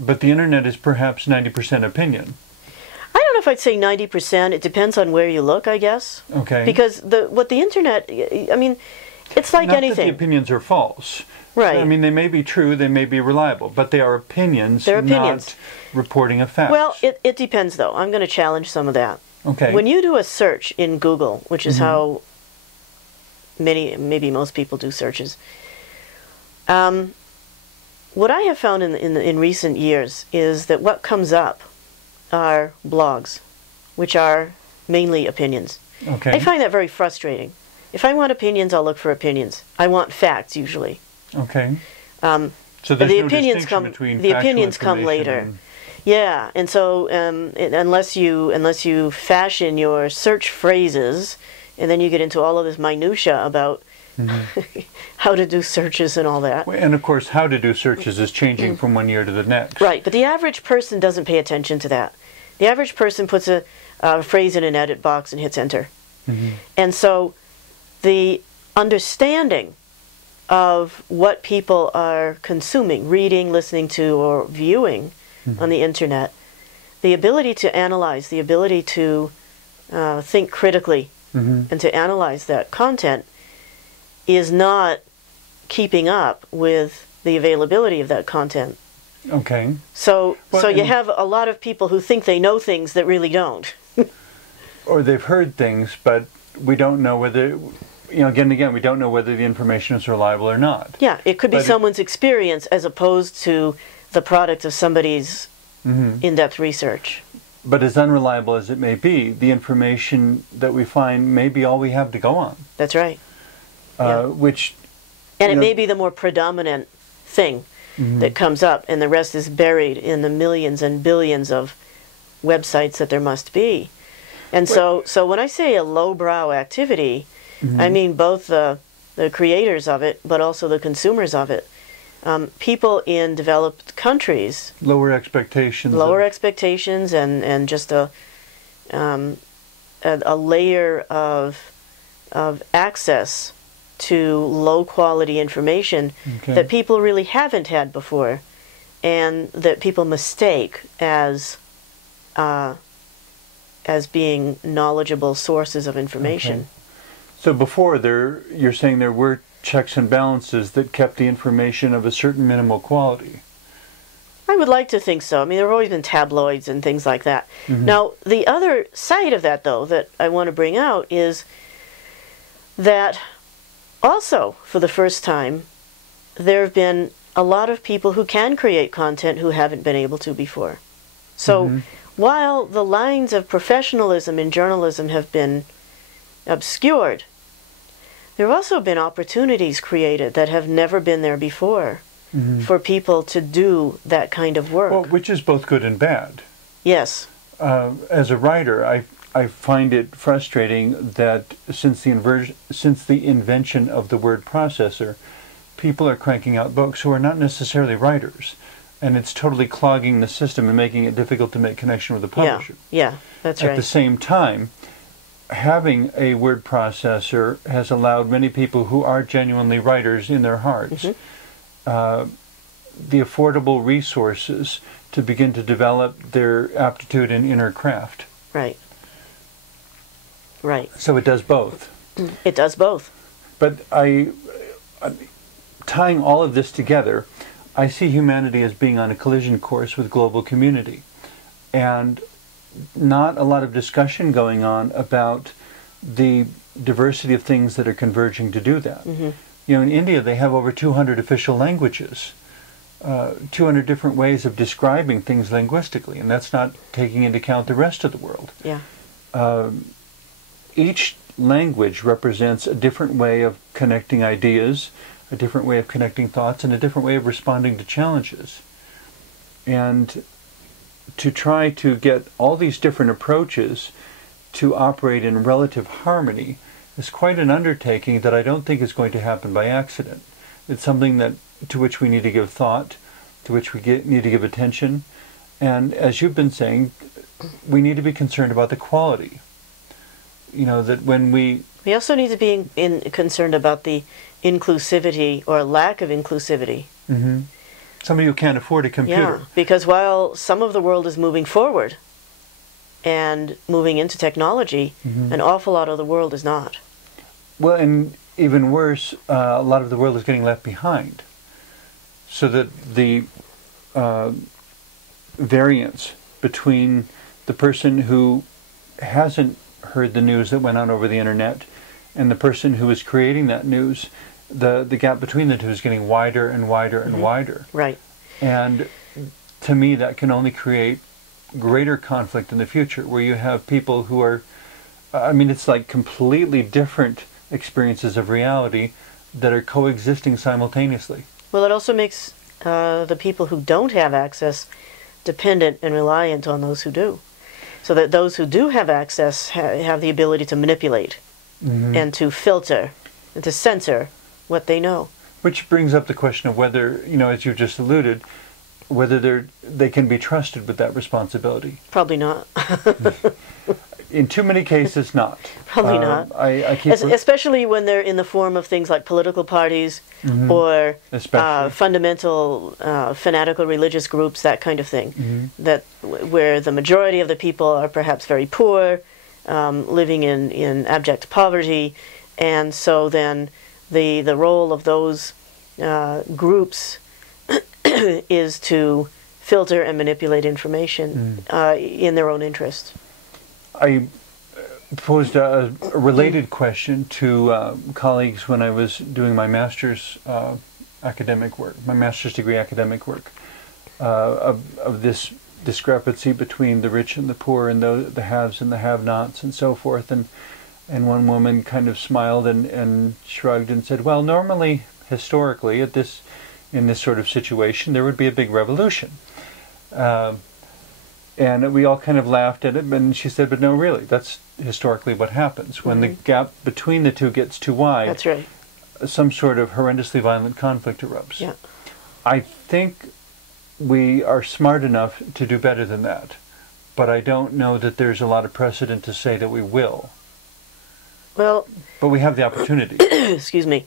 But the internet is perhaps 90% opinion. I don't know if I'd say 90%. It depends on where you look, I guess. Okay. Because what the internet, I mean, it's like Not anything. that the opinions are false. Right. I mean, they may be true, they may be reliable, but they are opinions, They're opinions. not reporting of facts. Well, it depends, though. I'm going to challenge some of that. Okay. When you do a search in Google, which is how maybe most people do searches, what I have found in recent years is that what comes up are blogs, which are mainly opinions. Okay. I find that very frustrating. If I want opinions, I'll look for opinions. I want facts, usually. Okay. So there's the no opinions distinction come. between The factual opinions come later. information Yeah, and so unless you fashion your search phrases, and then you get into all of this minutia about how to do searches and all that. And of course, how to do searches is changing from one year to the next. Right, but the average person doesn't pay attention to that. The average person puts a phrase in an edit box and hits enter. And so the understanding of what people are consuming, reading, listening to, or viewing on the internet, the ability to analyze, the ability to think critically and to analyze that content is not keeping up with the availability of that content. Okay. So Well, you have a lot of people who think they know things that really don't. Or they've heard things, but we don't know whether, again and again, we don't know whether the information is reliable or not. Yeah, it could be But someone's experience as opposed to the product of somebody's in-depth research. But as unreliable as it may be, the information that we find may be all we have to go on. That's right. Which, And it may be the more predominant thing that comes up, and the rest is buried in the millions and billions of websites that there must be. And so when I say a lowbrow activity, I mean both the creators of it, but also the consumers of it. People in developed countries, lower expectations. and just a layer of access to low quality information that people really haven't had before, and that people mistake as being knowledgeable sources of information. Okay. So before you're saying there were checks and balances that kept the information of a certain minimal quality. I would like to think so. I mean, there have always been tabloids and things like that. Now, the other side of that, though, that I want to bring out is that also, for the first time, there have been a lot of people who can create content who haven't been able to before. So while the lines of professionalism in journalism have been obscured, there have also been opportunities created that have never been there before for people to do that kind of work. Well, which is both good and bad. Yes. As a writer, I find it frustrating that since the invention of the word processor, people are cranking out books who are not necessarily writers, and it's totally clogging the system and making it difficult to make connection with the publisher. Yeah, that's right. At the same time, having a word processor has allowed many people who are genuinely writers in their hearts the affordable resources to begin to develop their aptitude and inner craft. Right. Right. So it does both. It does both. But tying all of this together, I see humanity as being on a collision course with global community, and not a lot of discussion going on about the diversity of things that are converging to do that. In India they have over 200 official languages, 200 different ways of describing things linguistically, and that's not taking into account the rest of the world. Yeah. Each language represents a different way of connecting ideas, a different way of connecting thoughts, and a different way of responding to challenges. And to try to get all these different approaches to operate in relative harmony is quite an undertaking that I don't think is going to happen by accident. It's something to which we need to give thought, to which we need to give attention, and as you've been saying, we need to be concerned about the quality. That when we also need to be concerned about the inclusivity or lack of inclusivity. Somebody who can't afford a computer. Yeah, because while some of the world is moving forward and moving into technology, an awful lot of the world is not. Well, and even worse, a lot of the world is getting left behind. So that the variance between the person who hasn't heard the news that went on over the internet and the person who is creating that news, the gap between the two is getting wider and wider and wider. Right. And to me, that can only create greater conflict in the future, where you have people who are, I mean, it's like completely different experiences of reality that are coexisting simultaneously. Well, it also makes the people who don't have access dependent and reliant on those who do. So that those who do have access have the ability to manipulate and to filter and to censor what they know. Which brings up the question of whether, you know, as you just alluded, whether they can be trusted with that responsibility. Probably not. In too many cases, not. Probably not. I keep especially when they're in the form of things like political parties or fundamental fanatical religious groups, that kind of thing. That where the majority of the people are perhaps very poor, living in abject poverty, and so then the role of those groups is to filter and manipulate information in their own interest. I posed a related question to colleagues when I was doing my master's academic work, my master's degree academic work, of this discrepancy between the rich and the poor and the haves and the have-nots and so forth. And one woman kind of smiled and shrugged and said, well, normally, historically, in this sort of situation, there would be a big revolution. And we all kind of laughed at it, and she said, but no, really, that's historically what happens. When the gap between the two gets too wide, that's right, some sort of horrendously violent conflict erupts. Yeah. I think we are smart enough to do better than that, but I don't know that there's a lot of precedent to say that we will. Well, but we have the opportunity. Excuse me.